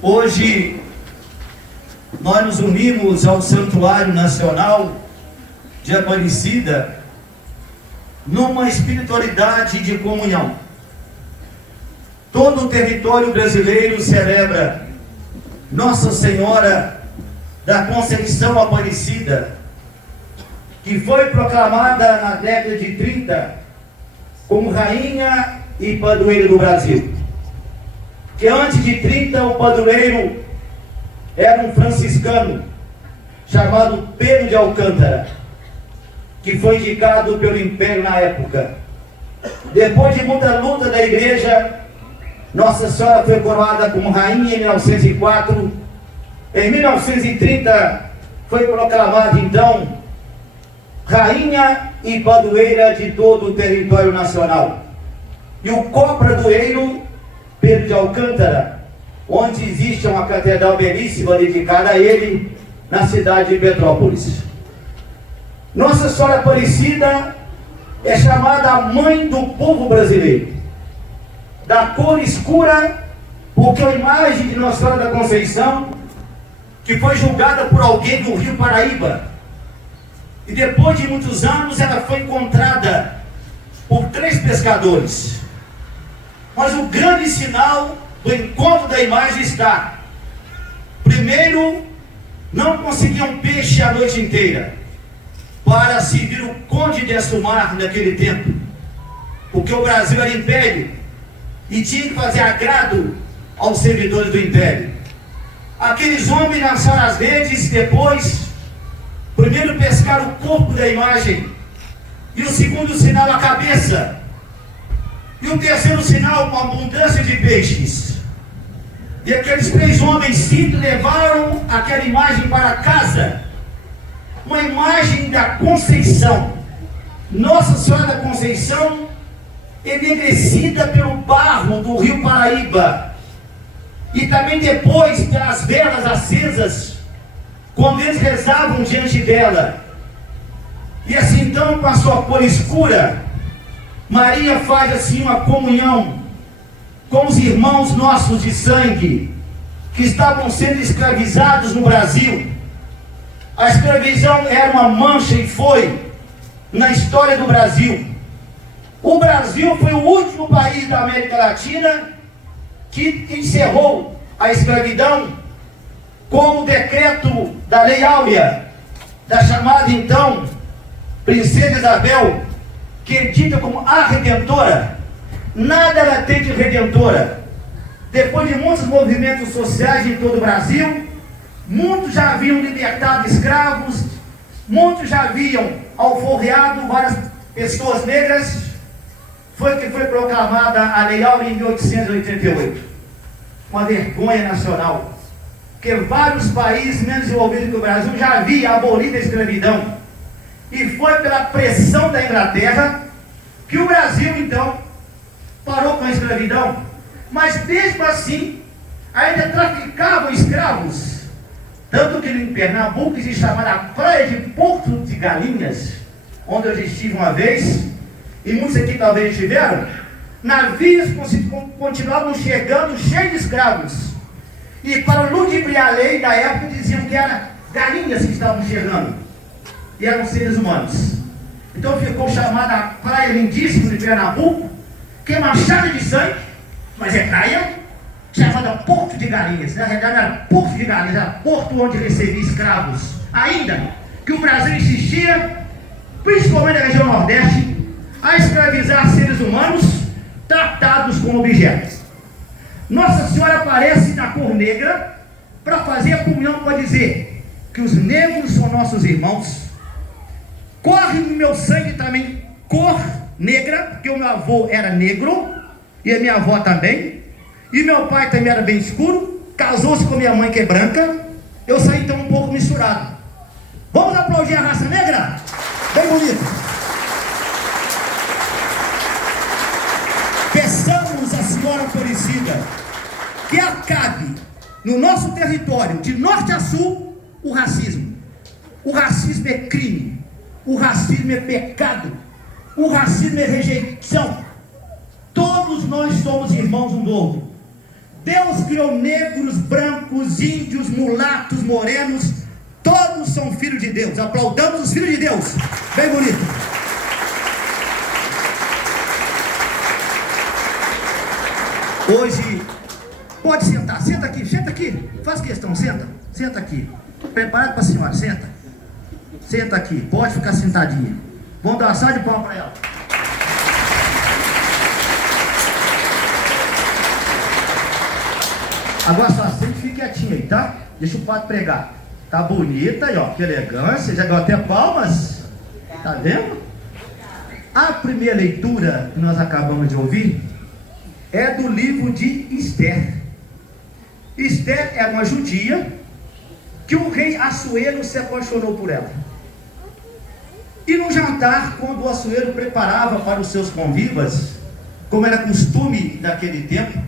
Hoje nós nos unimos ao Santuário Nacional de Aparecida numa espiritualidade de comunhão. Todo o território brasileiro celebra Nossa Senhora da Conceição Aparecida, que foi proclamada na década de 30 como rainha e padroeira do Brasil. Que antes de 30 o padroeiro era um franciscano chamado Pedro de Alcântara, que foi indicado pelo Império na época. Depois de muita luta da igreja, Nossa Senhora foi coroada como rainha em 1904. Em 1930 foi proclamada então rainha e padroeira de todo o território nacional. E o copadroeiro Pedro de Alcântara, onde existe uma catedral belíssima dedicada a ele, na cidade de Petrópolis. Nossa Senhora Aparecida é chamada a mãe do povo brasileiro, da cor escura, porque a imagem de Nossa Senhora da Conceição, que foi julgada por alguém do Rio Paraíba, e depois de muitos anos ela foi encontrada por 3 pescadores. Mas o grande sinal do encontro da imagem está: primeiro, não conseguiam peixe a noite inteira para servir o conde de Assumar naquele tempo, porque o Brasil era império e tinha que fazer agrado aos servidores do império. Aqueles homens lançaram as redes, depois primeiro pescaram o corpo da imagem, e o segundo sinal a cabeça, e o terceiro sinal uma abundância de peixes. E aqueles 3 homens simples levaram aquela imagem para casa, uma imagem da Conceição, Nossa Senhora da Conceição, enegrecida pelo barro do Rio Paraíba, e também depois pelas velas acesas, quando eles rezavam diante dela. E assim então, com a sua cor escura, Maria faz assim uma comunhão com os irmãos nossos de sangue, que estavam sendo escravizados no Brasil. A escravidão era uma mancha e foi na história do Brasil. O Brasil foi o último país da América Latina que encerrou a escravidão com o decreto da Lei Áurea, da chamada então Princesa Isabel, que é dita como a Redentora. Nada ela tem de redentora. Depois de muitos movimentos sociais em todo o Brasil, muitos já haviam libertado escravos, muitos já haviam alforreado várias pessoas negras. Foi que foi proclamada a Lei Áurea em 1888. Uma vergonha nacional, porque vários países menos desenvolvidos que o Brasil já haviam abolido a escravidão. E foi pela pressão da Inglaterra que o Brasil então parou com a escravidão. Mas mesmo assim ainda traficavam escravos, tanto que em Pernambuco existe chamada a Praia de Porto de Galinhas, onde eu já estive uma vez, e muitos aqui talvez estiveram. Navios continuavam chegando cheios de escravos, e para ludibriar a lei da época diziam que eram galinhas que estavam chegando, e eram seres humanos. Então ficou chamada a praia lindíssima de Pernambuco, que é manchada de sangue, mas é praia, chamada Porto de Galinhas. Na realidade era Porto de Galinhas, era porto onde recebia escravos. Ainda que o Brasil insistia, principalmente na região Nordeste, a escravizar seres humanos tratados como objetos. Nossa Senhora aparece na cor negra para fazer a comunhão, para dizer que os negros são nossos irmãos. Corre no meu sangue também cor negra, porque o meu avô era negro e a minha avó também, e meu pai também era bem escuro, casou-se com minha mãe que é branca. Eu saí então um pouco misturado. Vamos aplaudir a raça negra? Bem bonito. Peçamos à Senhora Aparecida que acabe no nosso território, de norte a sul, o racismo. O racismo é crime, o racismo é pecado, o racismo é rejeição. Todos nós somos irmãos um do outro. Deus criou negros, brancos, índios, mulatos, morenos, todos são filhos de Deus. Aplaudamos os filhos de Deus. Bem bonito. Hoje, pode sentar, senta aqui, faz questão, senta aqui. Preparado para a senhora, senta aqui, pode ficar sentadinha. Vamos dar uma salva de palmas para ela. Agora só sente e fique quietinho aí, tá? Deixa o padre pregar. Tá bonita aí, ó, que elegância, já deu até palmas. Tá vendo? A primeira leitura que nós acabamos de ouvir é do livro de Esther. Esther é uma judia que o rei Assuero se apaixonou por ela. E no jantar, quando o Assuero preparava para os seus convivas, como era costume naquele tempo,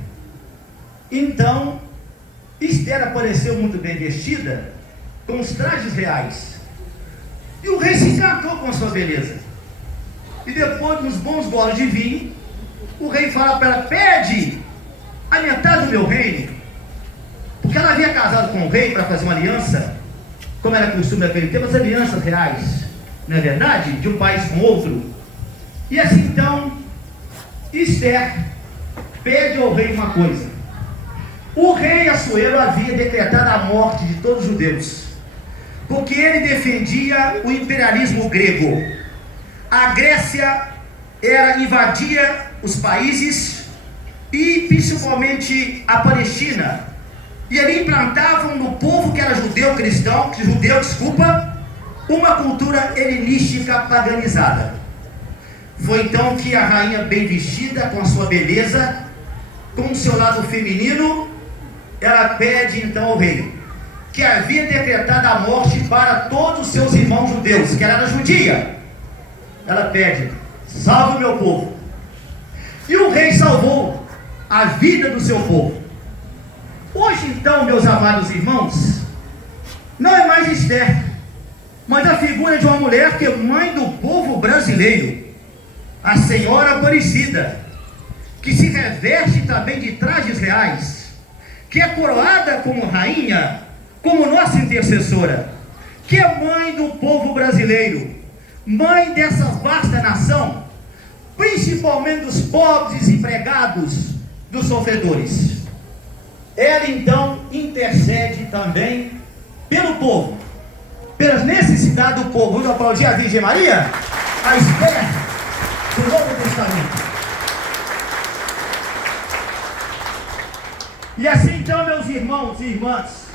então Esther apareceu muito bem vestida, com os trajes reais. E o rei se encantou com a sua beleza. E depois de uns bons goles de vinho, o rei fala para ela: pede a metade do meu reino. Porque ela havia casado com o rei para fazer uma aliança, como era costume naquele tempo, as alianças reais, não é verdade? De um país com outro. E assim então, Esther pede ao rei uma coisa. O rei Assuero havia decretado a morte de todos os judeus, porque ele defendia o imperialismo grego. A Grécia invadia os países, e principalmente a Palestina, e ali implantavam no povo que era judeu, uma cultura helenística paganizada. Foi então que a rainha bem vestida, com a sua beleza, com o seu lado feminino, ela pede então ao rei, que havia decretado a morte para todos os seus irmãos judeus, que ela era judia. Ela pede: salve o meu povo. E o rei salvou a vida do seu povo. Hoje então, meus amados irmãos, não é mais Esther, mas a figura de uma mulher que é mãe do povo brasileiro, a Senhora Aparecida, que se reveste também de trajes reais, que é coroada como rainha, como nossa intercessora, que é mãe do povo brasileiro, mãe dessa vasta nação, principalmente dos pobres, desempregados, dos sofredores. Ela então intercede também pelo povo, pelas necessidades do povo. Vamos aplaudir a Virgem Maria, a Esther do Novo Testamento. E assim então, meus irmãos e irmãs,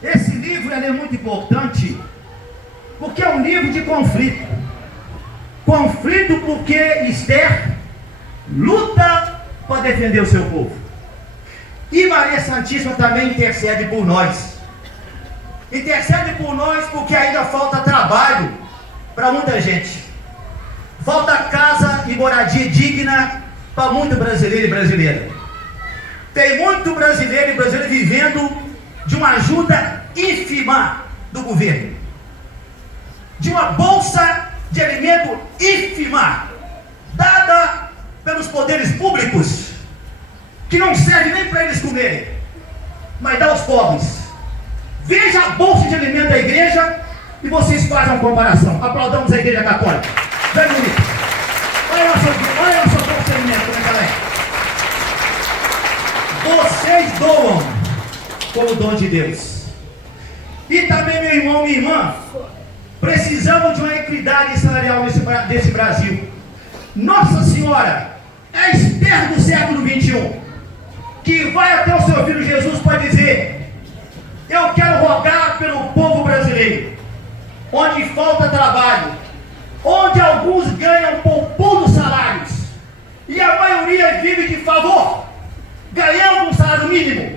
esse livro é muito importante, porque é um livro de conflito. Conflito porque Esther luta para defender o seu povo. E Maria Santíssima também intercede por nós. Intercede por nós porque ainda falta trabalho para muita gente. Falta casa e moradia digna para muito brasileiro e brasileira. Tem muito brasileiro e brasileira vivendo de uma ajuda ínfima do governo, de uma bolsa de alimento ínfima, dada pelos poderes públicos, que não serve nem para eles comerem, mas dá aos pobres. Veja a bolsa de alimento da igreja e vocês fazem uma comparação. Aplaudamos a igreja católica. Bem bonito. Olha a nossa bolsa de alimento, como é que ela é. Vocês doam como dom de Deus. E também, meu irmão, minha irmã, precisamos de uma equidade salarial desse Brasil. Nossa Senhora é a Esther do século XXI, que vai até o seu filho Jesus para dizer: eu quero rogar pelo povo brasileiro, onde falta trabalho, onde alguns ganham poupudos salários, e a maioria vive de favor, ganhando um salário mínimo.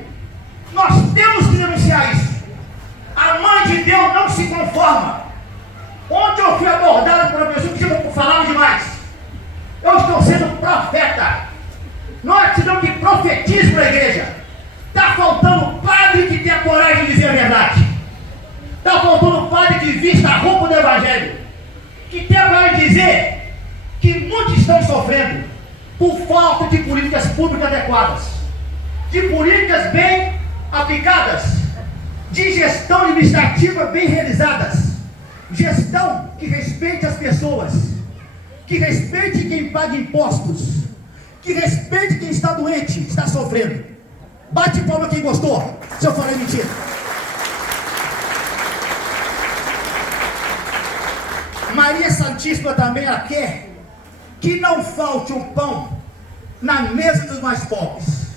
Nós temos que denunciar isso. A mãe de Deus não se conforma. Ontem eu fui abordado por uma pessoa que chegou por falar demais. Eu estou sendo profeta. Nós precisamos de profetismo na igreja. Está faltando padre que tenha coragem de dizer a verdade. Está faltando padre que vista a roupa do evangelho, que tenha coragem de dizer que muitos estão sofrendo por falta de políticas públicas adequadas. de políticas bem aplicadas, de gestão administrativa bem realizadas, gestão que respeite as pessoas, que respeite quem paga impostos, que respeite quem está doente, está sofrendo. Bate palma quem gostou, se eu falei mentira. Maria Santíssima também ela quer que não falte o pão na mesa dos mais pobres.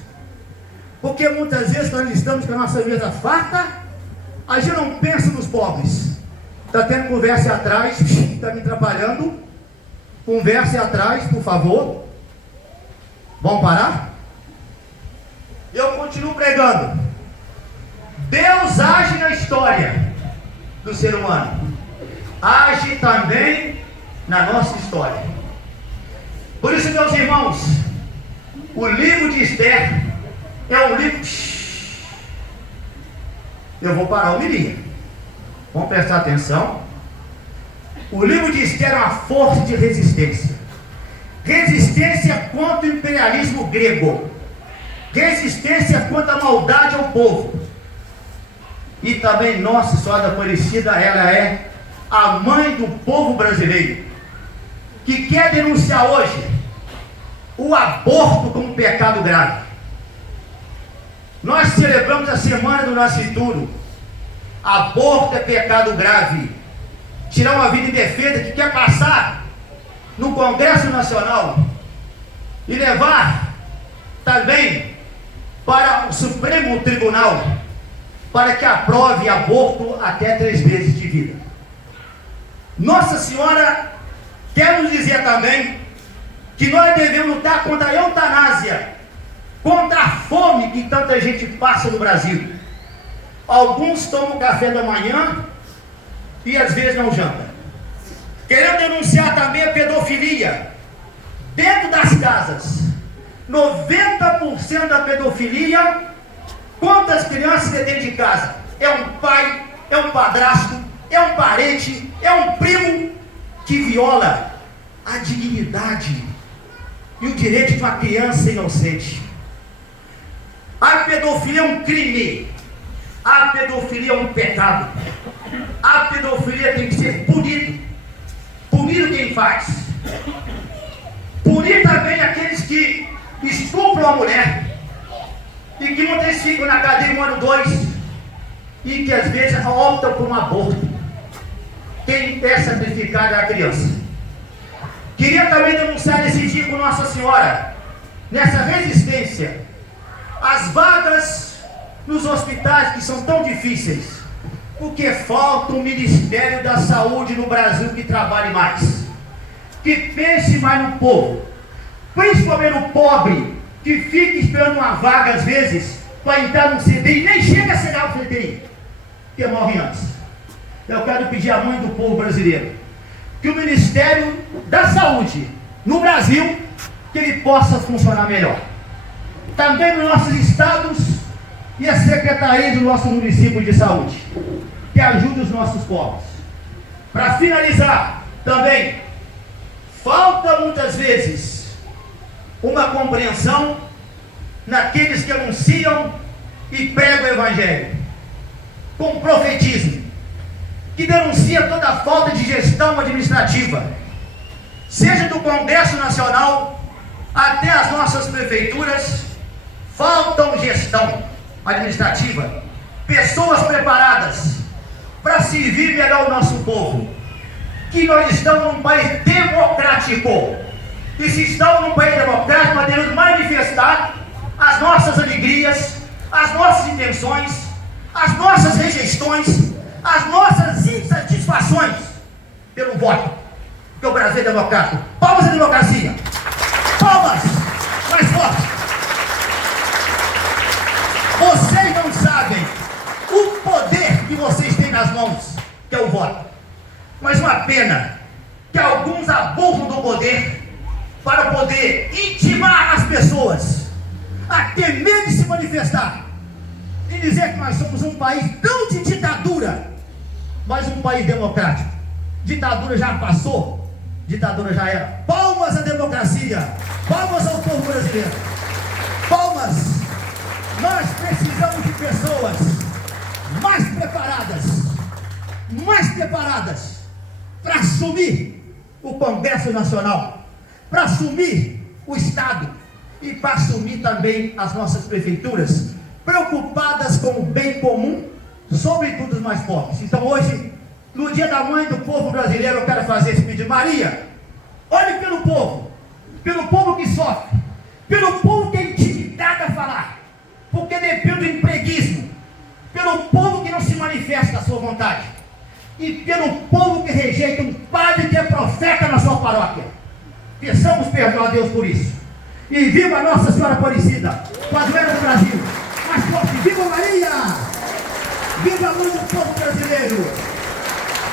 Porque muitas vezes nós estamos com a nossa mesa farta, a gente não pensa nos pobres. Está tendo conversa aí atrás, está me atrapalhando. Conversa aí atrás, por favor. Vamos parar? Eu continuo pregando. Deus age na história do ser humano. Age também na nossa história. Por isso, meus irmãos, o livro de Esther é um livro... Eu vou parar a homilia. Vamos prestar atenção. O livro de Esther é uma força de resistência. Resistência contra o imperialismo grego. Resistência contra a maldade ao povo. E também Nossa Senhora Aparecida, ela é a mãe do povo brasileiro, que quer denunciar hoje o aborto como pecado grave. Nós celebramos a semana do nascituro. Aborto é pecado grave. Tirar uma vida indefesa que quer passar no Congresso Nacional e levar também para o Supremo Tribunal para que aprove aborto até 3 meses de vida. Nossa Senhora quer nos dizer também que nós devemos lutar contra a eutanásia, contra a fome que tanta gente passa no Brasil. Alguns tomam café da manhã e às vezes não jantam. Queremos denunciar também a pedofilia dentro das casas. 90% da pedofilia contra as crianças de dentro de casa é um pai, é um padrasto, é um parente, é um primo que viola a dignidade e o direito de uma criança inocente. A pedofilia é um crime. A pedofilia é um pecado. A pedofilia tem que ser punido. Punir quem faz. Punir também aqueles que estupram a mulher e que muitas vezes ficam na cadeia 1 ano 2 e que às vezes optam por um aborto. Quem é sacrificado é a criança. Queria também denunciar esse dia com Nossa Senhora, nessa resistência, as vagas nos hospitais que são tão difíceis, porque falta um Ministério da Saúde no Brasil que trabalhe mais, que pense mais no povo, principalmente no pobre, que fica esperando uma vaga às vezes para entrar no CTI e nem chega a chegar ao CTI, porque morre antes. Eu quero pedir à mãe do povo brasileiro que o Ministério da Saúde no Brasil, que ele possa funcionar melhor. Também nos nossos estados e a Secretaria do nosso município de saúde, que ajude os nossos povos. Para finalizar, também falta muitas vezes uma compreensão naqueles que anunciam e pregam o Evangelho, com profetismo, que denuncia toda a falta de gestão administrativa, seja do Congresso Nacional até as nossas prefeituras. Faltam gestão administrativa, pessoas preparadas para servir melhor o nosso povo. Que nós estamos num país democrático, e se estamos num país democrático, nós devemos manifestar as nossas alegrias, as nossas intenções, as nossas rejeições, as nossas insatisfações pelo voto, porque o Brasil é democrático. Palmas à democracia! Palmas! Mais forte! Vocês não sabem o poder que vocês têm nas mãos, que é o voto. Mas uma pena que alguns abusam do poder para poder intimar as pessoas a ter medo de se manifestar e dizer que nós somos um país não de ditadura, mas um país democrático. Ditadura já passou, ditadura já era. Palmas à democracia, palmas ao povo brasileiro, palmas Nós precisamos de pessoas mais preparadas para assumir o Congresso Nacional, para assumir o Estado e para assumir também as nossas prefeituras, preocupadas com o bem comum, sobretudo os mais pobres. Então hoje, no Dia da Mãe do povo brasileiro, eu quero fazer esse pedido. Maria, olhe pelo povo que sofre, pelo povo que é intimidado a falar, porque depende do empreguismo, pelo povo que não se manifesta a sua vontade, e pelo povo que rejeita um padre que é profeta na sua paróquia. Peçamos perdão a Deus por isso. E viva Nossa Senhora Aparecida, padroeira do Brasil. Mais forte, viva Maria! Viva a mãe do povo brasileiro!